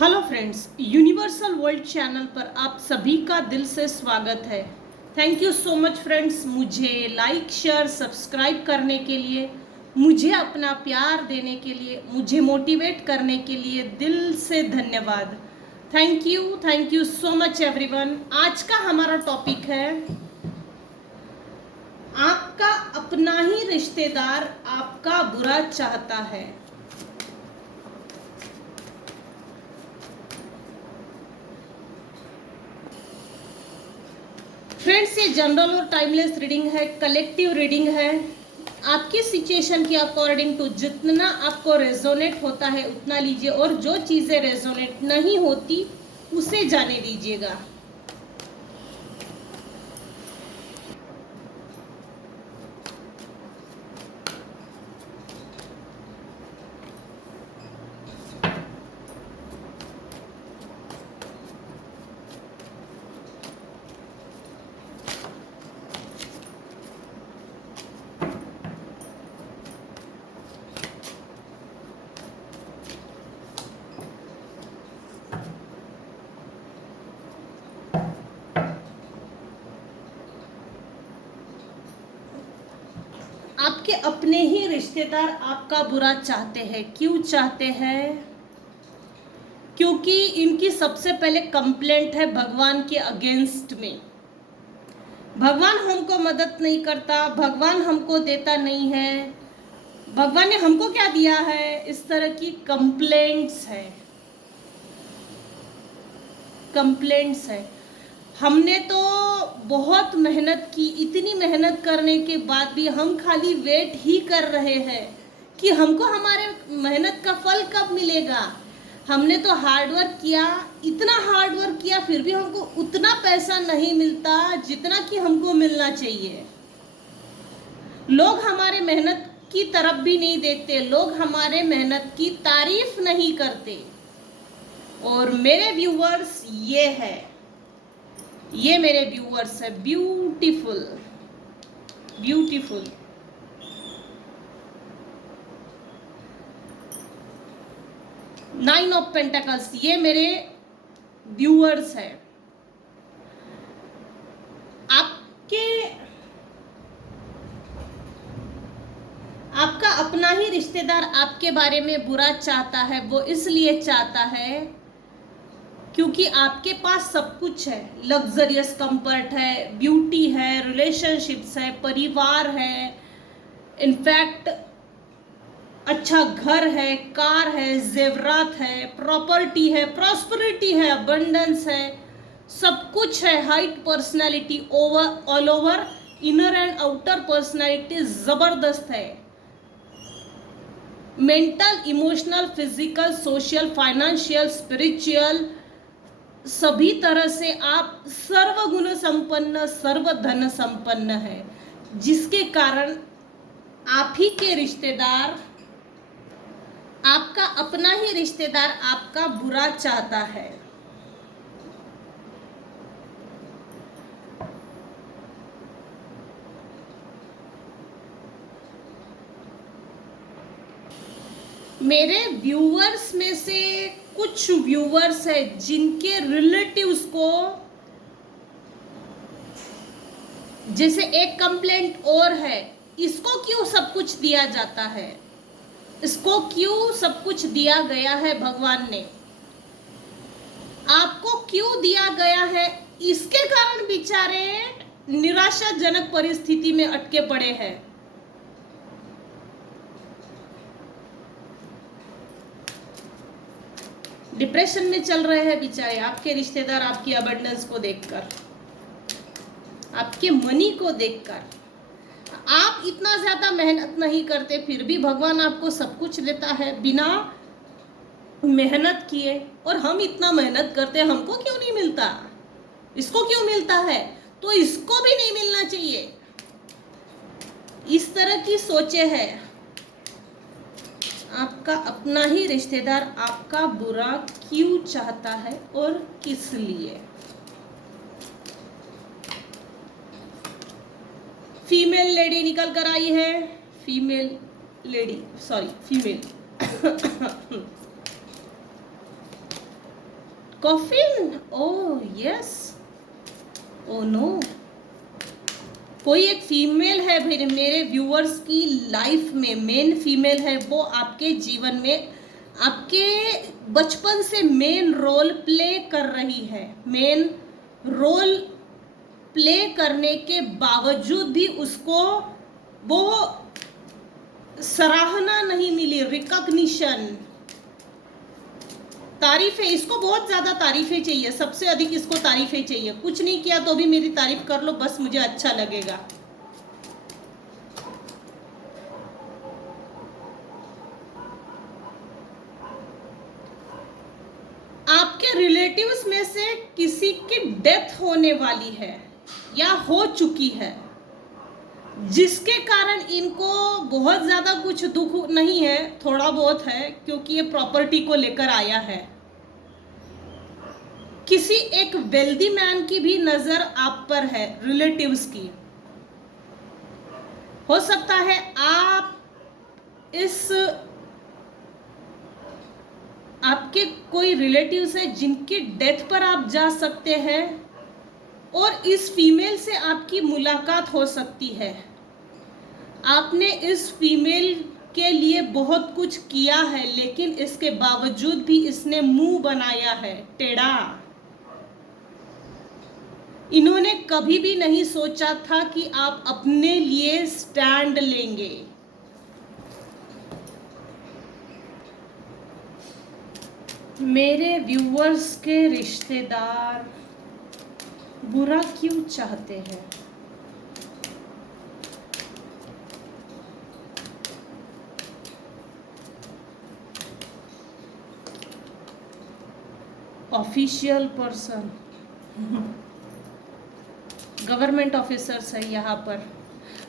Hello friends, universal world channel पर आप सभी का दिल से स्वागत है। Thank you so much friends, मुझे लाइक शेयर सब्सक्राइब करने के लिए, मुझे अपना प्यार देने के लिए, मुझे मोटिवेट करने के लिए दिल से धन्यवाद। Thank you so much everyone. आज का हमारा टॉपिक है आपका अपना ही रिश्तेदार आपका बुरा चाहता है। फ्रेंड्स, ये जनरल और टाइमलेस रीडिंग है, कलेक्टिव रीडिंग है। आपकी सिचुएशन के अकॉर्डिंग टू जितना आपको रेजोनेट होता है उतना लीजिए, और जो चीज़ें रेजोनेट नहीं होती उसे जाने दीजिएगा। आपके अपने ही रिश्तेदार आपका बुरा चाहते हैं। क्यों चाहते हैं? क्योंकि इनकी सबसे पहले कंप्लेंट है भगवान के अगेंस्ट में। भगवान हमको मदद नहीं करता, भगवान हमको देता नहीं है, भगवान ने हमको क्या दिया है, इस तरह की कंप्लेंट्स है। हमने तो बहुत मेहनत की, इतनी मेहनत करने के बाद भी हम खाली वेट ही कर रहे हैं कि हमको हमारे मेहनत का फल कब मिलेगा। हमने तो हार्ड वर्क किया, इतना हार्ड वर्क किया, फिर भी हमको उतना पैसा नहीं मिलता जितना कि हमको मिलना चाहिए। लोग हमारे मेहनत की तरफ भी नहीं देखते, लोग हमारे मेहनत की तारीफ नहीं करते। और मेरे व्यूअर्स ये मेरे व्यूअर्स है, ब्यूटीफुल। 9 ऑफ पेंटाकल्स, ये मेरे व्यूअर्स है। आपका अपना ही रिश्तेदार आपके बारे में बुरा चाहता है। वो इसलिए चाहता है क्योंकि आपके पास सब कुछ है, लग्जरियस कंफर्ट है, ब्यूटी है, रिलेशनशिप्स है, परिवार है, इनफैक्ट अच्छा घर है, कार है, जेवरात है, प्रॉपर्टी है, प्रॉस्पेरिटी है, अबंडेंस है, सब कुछ है। Height personality all over, inner and outer personality जबरदस्त है। Mental, emotional, physical, social, financial, spiritual, सभी तरह से आप सर्वगुण संपन्न, सर्वधन संपन्न है, जिसके कारण आप ही के रिश्तेदार, आपका अपना ही रिश्तेदार आपका बुरा चाहता है। मेरे व्यूअर्स में से कुछ व्यूअर्स है जिनके रिलेटिव्स को, जैसे एक कंप्लेंट और है, इसको क्यों सब कुछ दिया जाता है, इसको क्यों सब कुछ दिया गया है, भगवान ने आपको क्यों दिया गया है, इसके कारण बेचारे निराशाजनक परिस्थिति में अटके पड़े हैं। डिप्रेशन में चल रहे हैं बेचारे आपके रिश्तेदार, आपकी अबंडेंस को देखकर, आपके मनी को देखकर। आप इतना ज्यादा मेहनत नहीं करते, फिर भी भगवान आपको सब कुछ देता है बिना मेहनत किए। और हम इतना मेहनत करते, हमको क्यों नहीं मिलता, इसको क्यों मिलता है, तो इसको भी नहीं मिलना चाहिए। इस तरह की सोचे है। आपका अपना ही रिश्तेदार आपका बुरा क्यों चाहता है और किस लिए? फीमेल लेडी निकल कर आई है, female coffin, oh yes, oh no, कोई एक फीमेल है मेरे व्यूअर्स की लाइफ में, मेन फीमेल है, वो आपके जीवन में आपके बचपन से मेन रोल प्ले कर रही है। मेन रोल प्ले करने के बावजूद भी उसको वो सराहना नहीं मिली, रिकॉग्निशन, तारीफें, इसको बहुत ज्यादा तारीफें चाहिए, सबसे अधिक इसको तारीफें चाहिए। कुछ नहीं किया तो भी मेरी तारीफ कर लो, बस मुझे अच्छा लगेगा। आपके रिलेटिव्स में से किसी की डेथ होने वाली है या हो चुकी है, जिसके कारण इनको बहुत ज्यादा कुछ दुख नहीं है, थोड़ा बहुत है, क्योंकि ये प्रॉपर्टी को लेकर आया है। किसी एक वेल्दी मैन की भी नजर आप पर है, रिलेटिव्स की। हो सकता है आप आपके कोई रिलेटिव्स है जिनकी डेथ पर आप जा सकते हैं और इस फीमेल से आपकी मुलाकात हो सकती है। आपने इस फीमेल के लिए बहुत कुछ किया है, लेकिन इसके बावजूद भी इसने मुंह बनाया है टेढ़ा। इन्होंने कभी भी नहीं सोचा था कि आप अपने लिए स्टैंड लेंगे। मेरे व्यूअर्स के रिश्तेदार बुरा क्यों चाहते हैं? ऑफिशियल पर्सन, गवर्नमेंट ऑफिसर्स है यहाँ पर।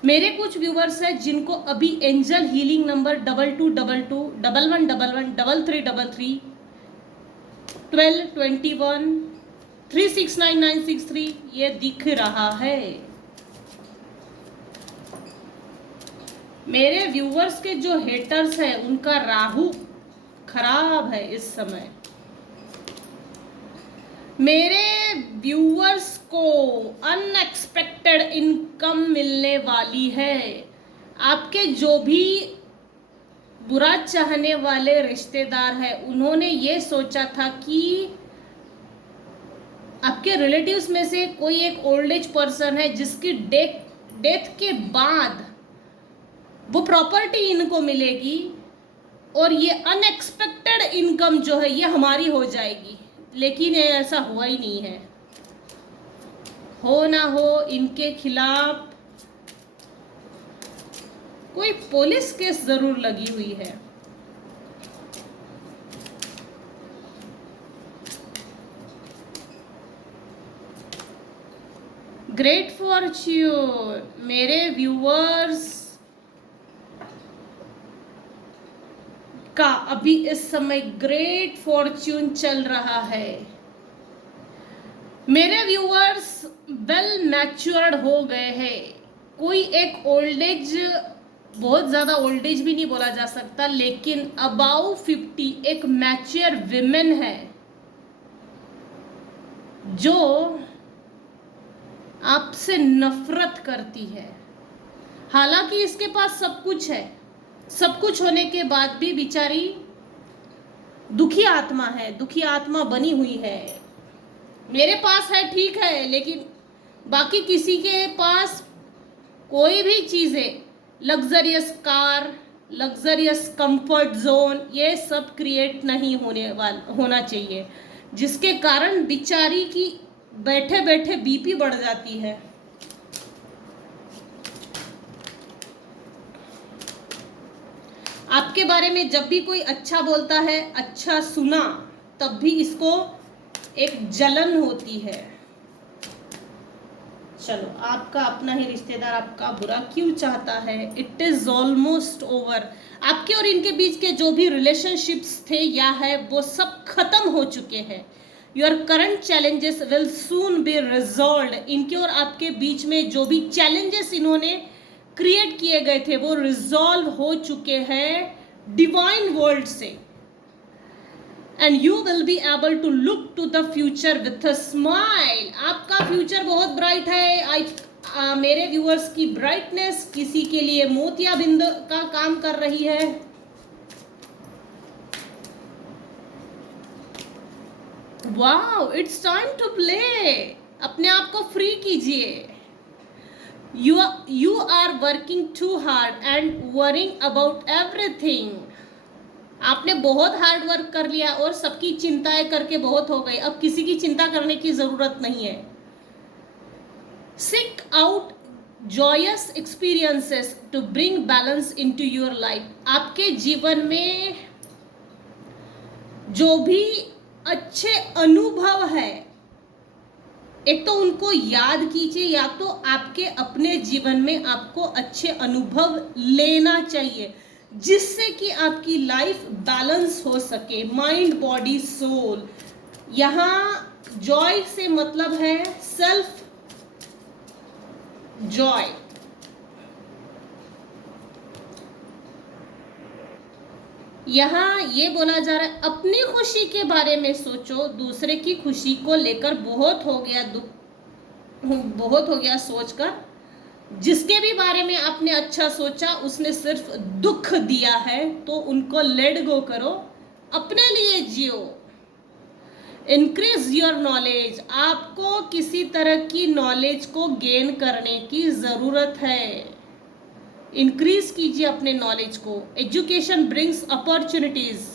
मेरे कुछ व्यूवर्स हैं जिनको अभी एंजल हीलिंग नंबर 2222 1111 3333 12 21 369963 ये दिख रहा है। मेरे व्यूवर्स के जो हेटर्स हैं उनका राहु खराब है इस समय। मेरे व्यूअर्स को अनएक्सपेक्टेड इनकम मिलने वाली है। आपके जो भी बुरा चाहने वाले रिश्तेदार हैं उन्होंने ये सोचा था कि आपके रिलेटिव्स में से कोई एक ओल्ड एज पर्सन है जिसकी डेथ के बाद वो प्रॉपर्टी इनको मिलेगी और ये अनएक्सपेक्टेड इनकम जो है ये हमारी हो जाएगी, लेकिन ये ऐसा हुआ ही नहीं है। हो ना हो इनके खिलाफ कोई पुलिस केस जरूर लगी हुई है। ग्रेट फॉर्च्यून, मेरे व्यूअर्स का अभी इस समय ग्रेट फॉर्च्यून चल रहा है। मेरे व्यूअर्स वेल मैच्योर्ड हो गए हैं। कोई एक ओल्ड एज, बहुत ज़्यादा ओल्ड एज भी नहीं बोला जा सकता, लेकिन अबाउ 50 एक मैच्योर विमेन है जो आपसे नफरत करती है। हालांकि इसके पास सब कुछ है, सब कुछ होने के बाद भी बेचारी दुखी आत्मा है, दुखी आत्मा बनी हुई है। मेरे पास है ठीक है, लेकिन बाकी किसी के पास कोई भी चीज़ें, luxurious car, luxurious comfort zone, ये सब क्रिएट नहीं होना चाहिए, जिसके कारण बेचारी की बैठे बैठे बीपी बढ़ जाती है। आपके बारे में जब भी कोई अच्छा बोलता है, अच्छा सुना, तब भी इसको एक जलन होती है। चलो, आपका अपना ही रिश्तेदार आपका बुरा क्यों चाहता है? It is almost over. आपके और इनके बीच के जो भी रिलेशनशिप्स थे या है वो सब खत्म हो चुके हैं। Your current challenges will soon be resolve. इनके और आपके बीच में जो भी चैलेंजेस इन्होंने क्रिएट किए गए थे वो रिजॉल्व हो चुके हैं डिवाइन वर्ल्ड से। And you will be able to look to the future with a smile. आपका फ्यूचर बहुत ब्राइट है। मेरे व्यूअर्स की ब्राइटनेस किसी के लिए मोतियाबिंद का काम कर रही है। Wow, it's time to play. अपने आप को फ्री कीजिए। You are working too hard and worrying about everything। आपने बहुत हार्ड वर्क कर लिया और सबकी चिंताएं करके बहुत हो गई। अब किसी की चिंता करने की जरूरत नहीं है। Seek out joyous experiences to bring balance into your life। आपके जीवन में जो भी अच्छे अनुभव है, एक तो उनको याद कीजिए, या तो आपके अपने जीवन में आपको अच्छे अनुभव लेना चाहिए जिससे कि आपकी लाइफ बैलेंस हो सके, माइंड बॉडी सोल। यहाँ जॉय से मतलब है सेल्फ जॉय। यहाँ ये बोला जा रहा है अपनी खुशी के बारे में सोचो, दूसरे की खुशी को लेकर बहुत हो गया दुख, बहुत हो गया सोचकर। जिसके भी बारे में आपने अच्छा सोचा उसने सिर्फ दुख दिया है, तो उनको लेट गो करो, अपने लिए जियो। Increase your knowledge. आपको किसी तरह की नॉलेज को गेन करने की जरूरत है। इंक्रीज कीजिए अपने नॉलेज को। Education brings opportunities.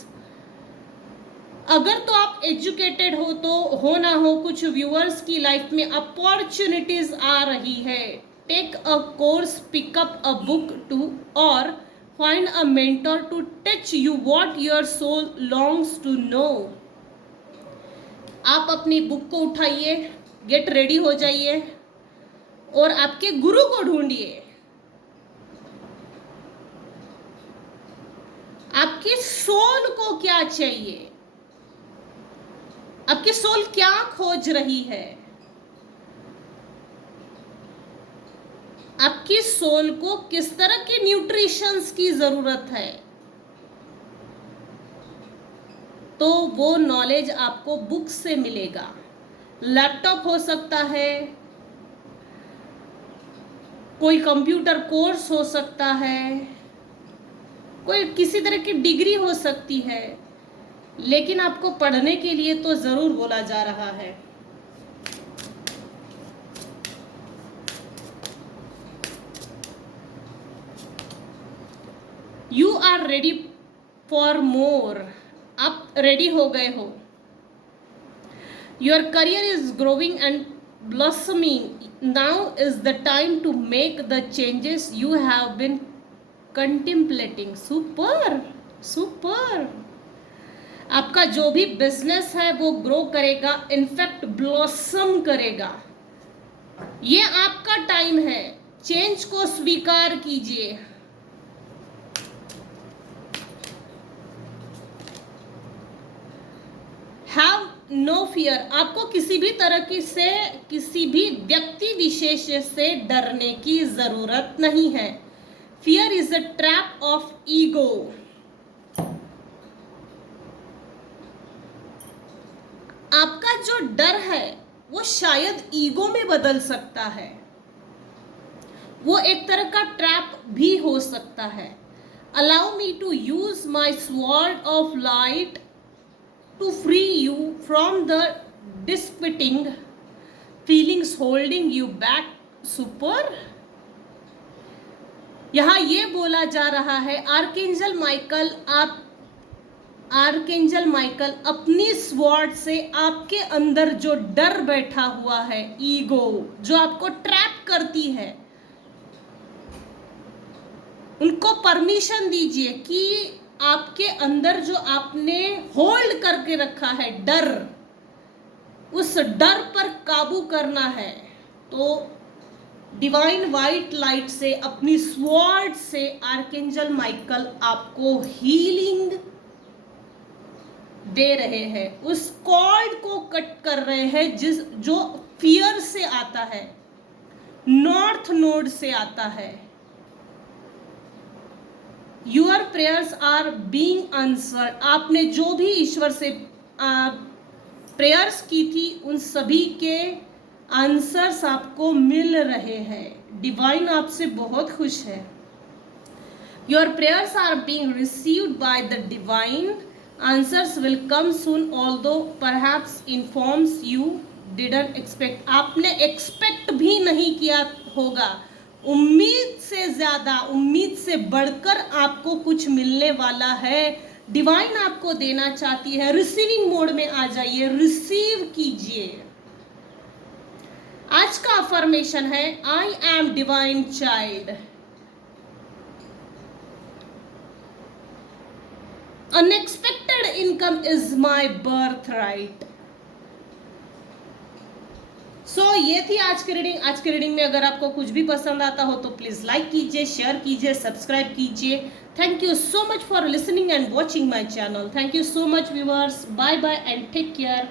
अगर तो आप एजुकेटेड हो तो हो ना हो, कुछ व्यूअर्स की लाइफ में अपॉर्चुनिटीज आ रही है। Take a course, pick up a book too or find a mentor to teach you what your soul longs to know. आप अपनी बुक को उठाइए, गेट रेडी हो जाइए और आपके गुरु को ढूंढिए। आपकी सोल को क्या चाहिए, आपकी सोल क्या खोज रही है, आपकी सोल को किस तरह के न्यूट्रिशंस की जरूरत है, तो वो नॉलेज आपको बुक से मिलेगा। लैपटॉप हो सकता है, कोई कंप्यूटर कोर्स हो सकता है, कोई किसी तरह की डिग्री हो सकती है, लेकिन आपको पढ़ने के लिए तो जरूर बोला जा रहा है। You are ready for more. आप रेडी हो गए हो। Your career is growing and blossoming. Now is the time to make the changes you have been contemplating. Super super. आपका जो भी बिजनेस है वो ग्रो करेगा, इनफैक्ट ब्लॉसम करेगा। ये आपका टाइम है। चेंज को स्वीकार कीजिए। Have no fear. आपको किसी भी तरह की से, किसी भी व्यक्ति विशेष से डरने की जरूरत नहीं है। Fear is a trap of ego. आपका जो डर है वो शायद ईगो में बदल सकता है, वो एक तरह का ट्रैप भी हो सकता है। Allow me to use my sword of light to free you from the disquieting feelings holding you back. Super. यहां ये बोला जा रहा है आर्कएंजल माइकल अपनी स्वॉर्ड से आपके अंदर जो डर बैठा हुआ है, ईगो जो आपको ट्रैप करती है, उनको परमिशन दीजिए कि आपके अंदर जो आपने होल्ड करके रखा है डर, उस डर पर काबू करना है। तो डिवाइन वाइट लाइट से, अपनी स्वॉर्ड से आर्कएंजल माइकल आपको हीलिंग दे रहे हैं। उस कॉर्ड को कट कर रहे हैं जो फियर से आता है, नॉर्थ नोड से आता है। Your prayers are being answered. आपने जो भी ईश्वर से प्रेयर्स की थी उन सभी के आंसर्स आपको मिल रहे हैं। डिवाइन आपसे बहुत खुश है। Your prayers are being received by the divine. Answers will come soon although perhaps in forms you didn't expect. आपने एक्सपेक्ट भी नहीं किया होगा। उम्मीद से ज्यादा, उम्मीद से बढ़कर आपको कुछ मिलने वाला है। डिवाइन आपको देना चाहती है। रिसीविंग मोड में आ जाइए, रिसीव कीजिए। आज का अफर्मेशन है I am divine child. Unexpected income is my birthright. सो ये थी आज की रीडिंग। आज की रीडिंग में अगर आपको कुछ भी पसंद आता हो तो प्लीज लाइक कीजिए, शेयर कीजिए, सब्सक्राइब कीजिए। Thank you so much for listening and watching my channel. Thank you so much viewers. Bye bye and take care.